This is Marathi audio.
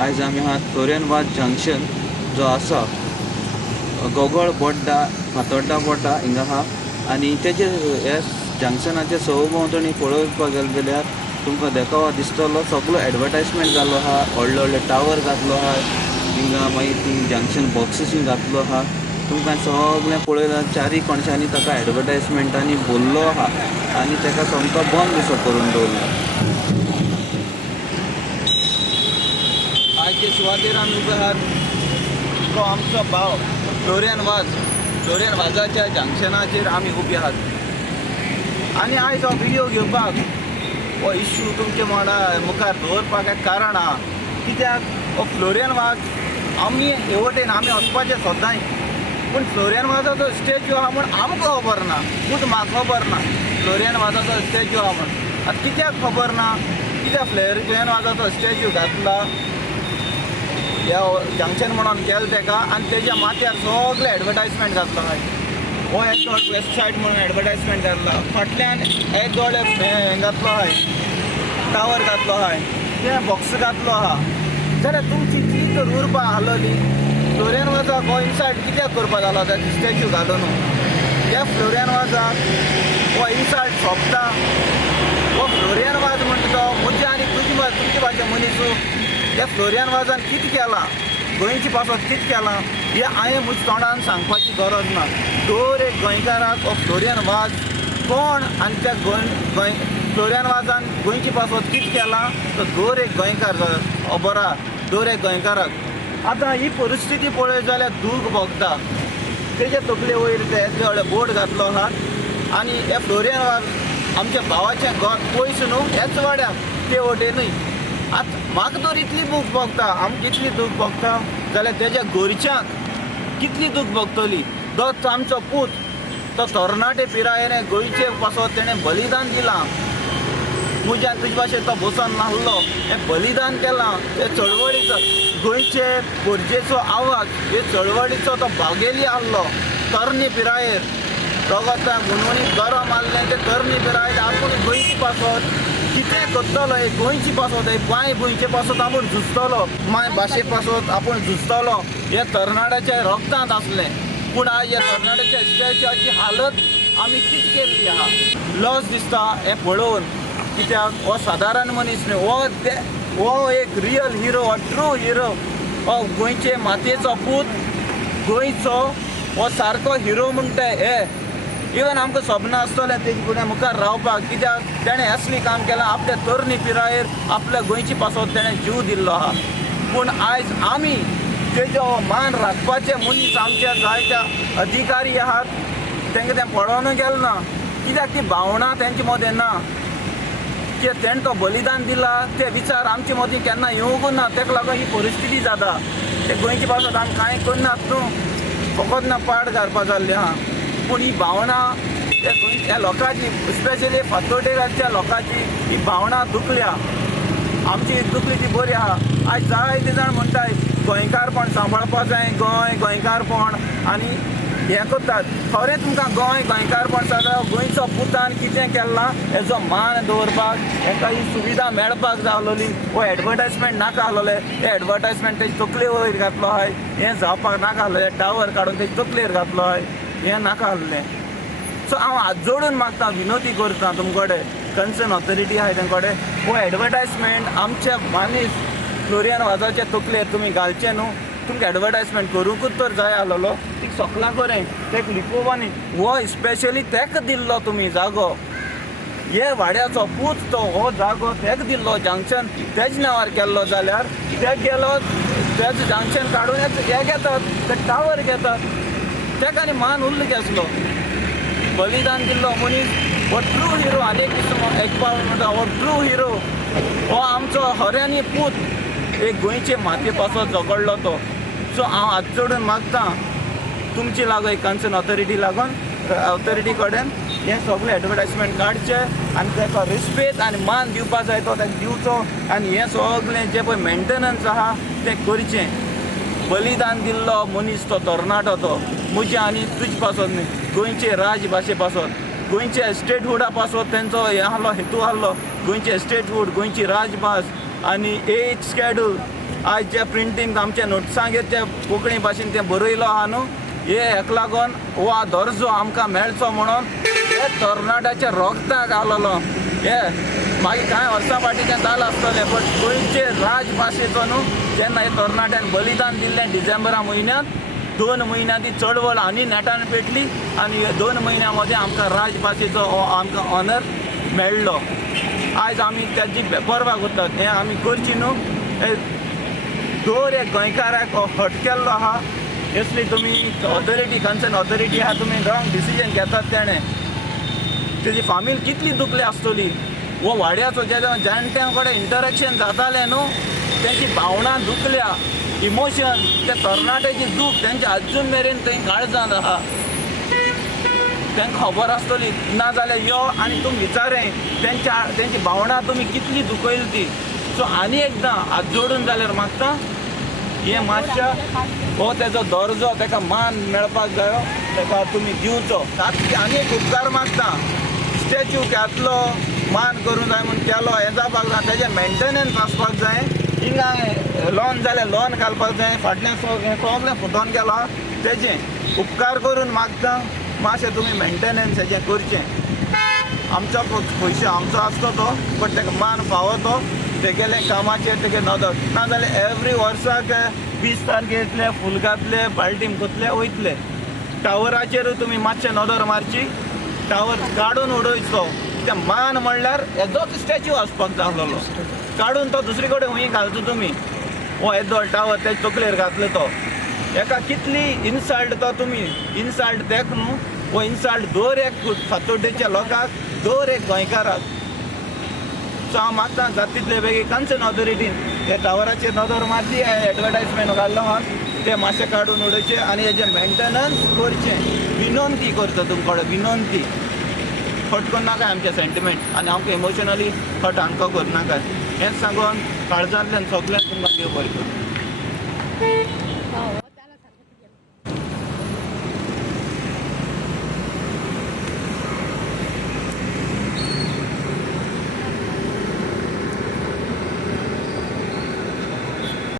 आयज आमी आहात फ्लोरियन जंक्शन जो आसा गोगोळ बोड्डा फातोड्डा बोड्डा हिंगा आहा आनी तेजे हे जंक्शनाचे सवभोंवतणी पळोवपाक गेले जाल्यार तुमकां देखावो दिसतलो सगळो एडवर्टायजमेंट जाल्लो आहा व्हडले व्हडले टावर घातलो आहा हिंगा मागीर ती जंक्शन बॉक्सीस घातलो आहा तुमकां सगळें पळयल्यार चारी कोणशांनी ताका एडवर्टायजमेंटांनी भरलो आहा आनी ताका सामको बंद कसो करून दवरला. आयचे सुवातेर आमी उबे आहात तो आमचो भाव फ्लोरियन वाजाच्या जंक्शनाचेर आमी उबे आहात आनी आयज हो व्हिडियो घेवपाक हो इश्यू तुमचे मुखार दवरपाक एक कारण आहा कित्याक हो फ्लोरियन वाज आमी हे वटेन आमी वचपाचे सदांय पूण फ्लोरियन वाजाचो स्टॅच्यू आहा म्हूण आमकां खबर ना पूण म्हाका खबर ना फ्लोरियन वाजाचो स्टॅच्यू आहा म्हूण. आतां कित्याक खबर ना कित्याक फ्लोरियन वाजाचो स्टॅच्यू घातला ह्या जंक्शन म्हणून केलें ताका आनी तेज्या माथ्यार सगळे एडवर्टायजमेंट घातलो हो एक व्हड वेबसायट म्हणून एडवर्टायजमेंट घातला फाटल्यान एक व्हड हें घातलो आहाय टावर घातलो आहाय तें बॉक्स घातलो आहा जाल्यार तुमची इतली तर उर्बा आसलोली फ्लोरियन वाजाक हो इनसायड कित्याक करपा जालो त्या स्टॅच्यू घालून ह्या फ्लोरियन वाजाक हो इनसायड सोंपता हो फ्लोरियन वाज म्हणटा तो म्हजे आनी तुमची भाशे मनीस ह्या फ्लोरियन वाजान कितें केलां गोंयची पासत कितें केलां हें हांवें म्हज्या तोंडान सांगपाची गरज ना. दर एक गोंयकाराक हो फ्लोरियन वाज कोण आनी त्या गोंय फ्लोरियन वाजान गोंयची पासत कितें केलां तो दर एक गोंयकार खबर आहा दर एक गोंयकाराक. आतां ही परिस्थिती पळयत जाल्यार दूख भोगता तेजे तकले वयर ते येदले व्हडले बोर्ड घातलो आहा आनी हे फ्लोरियन वाज आमच्या भावाचें घर पयस न्हू हेच वाड्याक ते वटेनूय. आतां म्हाका तर इतली दूख भोगता आमकां इतली दूख भोगता जाल्यार तेज्या घरच्यांक कितली दूख भोगतली. तो आमचो पूत तो तरणाटे पिरायेन गोंयचे पासत तेणें बलिदान दिलां म्हज्या तुजे भाशेन तो बसून नासलो हें बलिदान केलां हे चळवळीचो गोंयचे गरजेचो आवाज हे चळवळीचो तो भागेली आसलो तरणी पिरायेर दोगोता गुणवणीक गरम आहलें ते तरणी पिरायेर आपूण गोंयची पासत कितें करतलो हे गोंयची पासत हे गोंय गोंयचे पासत आपूण झुजतलो माय भाशे पासत आपूण झुजतलो हे तरणाट्याच्या रगतांत आसलें. पूण आयज ह्या तरणाट्याच्या स्टॅच्यूची हालत आमी कितें केल्ली आहा लॉस दिसता हें पळोवन कित्याक हो सादारण मनीस न्हय हो एक रियल हिरो हो ट्रू हिरो हो गोंयचे मातयेचो पूत गोंयचो हो सारको हिरो म्हणटा हे इवन आमकां सपनां आसतलें तेजे फुडें मुखार रावपाक कित्याक तेणें असली काम केलां आपल्या तरणी पिरायेर आपल्या गोंयची पासत तेणें जीव दिल्लो आहा. पूण आयज आमी तेजो मान राखपाचे मनीस आमच्या जायत्या अधिकारी आहात तांकां तें पळोवन गेलें ना कित्याक ती भावना तेंचे मदें ना की तेणें तो बलिदान दिला ते विचार आमचे मदीं केन्ना येवंक ना ताका लागून ही परिस्थिती जाता. ते गोंयची पासत आमी कांय करनात न्हू फकत ना पाड घालपा जाल्ली आहा. पूण ही भावना ह्या लोकांची स्पेशली फातोड्डेच्या लोकांची ही भावना दुखल्या आमची दुखली ती बरी आहा. आयज जायते जाण म्हणटाय गोंयकारपण सांबाळपा जाय गोंयकारपण आनी हें करतात खरें तुमकां गोंयकारपण जाल्यार गोंयचो पुतान कितें केलां हेजो मान दवरपाक हेका ही सुविधा मेळपाक जाय आसलोली हो एडवर्टायजमेंट नाका आसलोले हे एडवर्टायजमेंट तेजे तकले वयर घातलो आहाय हें जावपाक नाका आसलें टावर काडून तेजे तकलेर घातलो आहाय हें नाका आसलें. सो हांव हात जोडून मागता विनोदी करता तुमचे कडेन कन्सर्न ऑथॉरिटी आहाय तेंचे कडेन हो एडवर्टायजमेंट आमच्या मानीस फ्लोरियन वाजाच्या तकलेर तुमी घालचे न्हू तुमकां एडवर्टायजमेंट करूंकूच तर जाय आसलोलो ती सोकलां करें तेका लिपोवपा न्ही हो स्पेशली तेका दिल्लो तुमी जागो हे वाड्याचो पूत तो हो जागो तेका दिल्लो जंक्शन तेज नांवार केल्लो जाल्यार ते गेलो तेज जंक्शन काडून हे घेतात ते टावर घेतात तेका आनी मान उरलो केसलो बलिदान दिल्लो मनीस हो ट्रू हिरो आनीक एक पावल म्हणटा हो ट्रू हिरो हो आमचो खऱ्यांनी पूत एक गोंयचे मातये पासत झगडलो तो. सो हांव हात जोडून मागता तुमची लागून एक कन्सर्न ऑथॉरिटी कडेन हें सगळें एडवर्टायजमेंट काडचें आनी ताका रिस्पेद आनी मान दिवपा जाय तो ताका दिवचो आनी हें सगळें जें पळय मेंटेनन्स आहा तें करचें. बलिदान दिल्लो मनीस तो तरणाटो तो म्हजे आनी तुजे पासत न्ही गोंयचे राज भाशे पासत गोंयचे स्टेटहूडा पासत तेंचो हेतू आहलो गोंयचे स्टेटहूड गोंयची राजभास आनी एज स्केड्यूल आज जे प्रिंटींग आमच्या नोट्सांगेर ते कोंकणी भाशेन ते बरयलो आहा न्हू हे हेका लागून हो दर्जो आमकां मेळचो म्हणून हे तरणाट्याच्या रोगताक आलोलो हे मागीर कांय वर्सां फाटीं तें जालें आसतलें बट गोंयचे राजभाशेचो न्हू जेन्ना हे तरणाट्यान बलिदान दिल्लें डिसेंबरा म्हयन्यांत 2 म्हयन्यां ती चळवळ आनी नेटान पेटली आनी 2 म्हयन्यां मदें आमकां राजभाशेचो हो आमकां ऑनर मेळ्ळो आयज आमी त्याची परवा करतात हें आमी करची न्हू दर एक गोंयकाराक हट केल्लो आहा यसली तुमी ऑथॉरिटी कन्सर्न ऑथॉरिटी आहा तुमी रॉंग डिसिजन घेतात तेणें तेजी फामील कितली दुखली आसतली वो वाड्याचो जे जाणट्यां कडेन इंटरेक्शन जातालें न्हू तेंची भावना दुखल्या इमोशन ते तरणाट्याची दूख तेंच्या अजून मेरेन थंय काळजांत आहा तांकां खबर आसतली नाजाल्यार यो आनी तुमी विचारें तेंची भावना तुमी कितली दुखयली ती सो आनी एकदां हात जोडून जाल्यार मागता हें मातशा हो तेजो दर्जो ताका मान मेळपाक जायो ताका तुमी दिवचो ताका आनी एक उपकार मागता स्टॅच्यू घातलो मान करूं जाय म्हूण केलो हें जावपाक जाय तेजें मेंटेनन्स आसपाक जाय हिंगा लॉन जाल्यार लॉन घालपाक जाय फाटल्यान सगळें फुटोन गेलो तेजें उपकार करून मागता मातशें तुमी मेंटेनन्स हेजें करचें आमचो पयशे आमचो आसतो तो बट ताका मान फावो तो तेगेले कामाचेर तेगे नदर नाजाल्यार एवरी वर्साक 20 तारखेतले फूल घातले बाल्टीम कोतले वयतले टावराचेरूय तुमी मातशें नदर मारची टावर काडून उडोवचो ते मान म्हणल्यार हेजोच स्टॅच्यू आसपाक जाय आसलोलो काडून तो दुसरे कडेन हूंय घालचो तुमी हो येदो टावर तेजे तकलेर घातलो तो हेका कितली इन्सल्ट तो तुमी इन्सल्ट तेक न्हू हो इन्सल्ट दर एक फातोड्डेच्या लोकांक दर एक गोंयकाराक सो हांव मागता जाता तितले बेगीन कन्सर्न ऑथॉरिटीन ते टावराचेर नदर मारची एडवर्टायजमेंट घाल्लो आहा ते मातशें काडून उडोवचें आनी हेजें मेंटेनन्स करचें विनंती करता तुमचे कडेन विनंती हट करनाका आमचे सेंटिमेंट आनी आमकां इमोशनली हट हांकां करनाका हेंच सांगून काळजांतल्यान सगळ्यांक तुमकां देव बरें करूं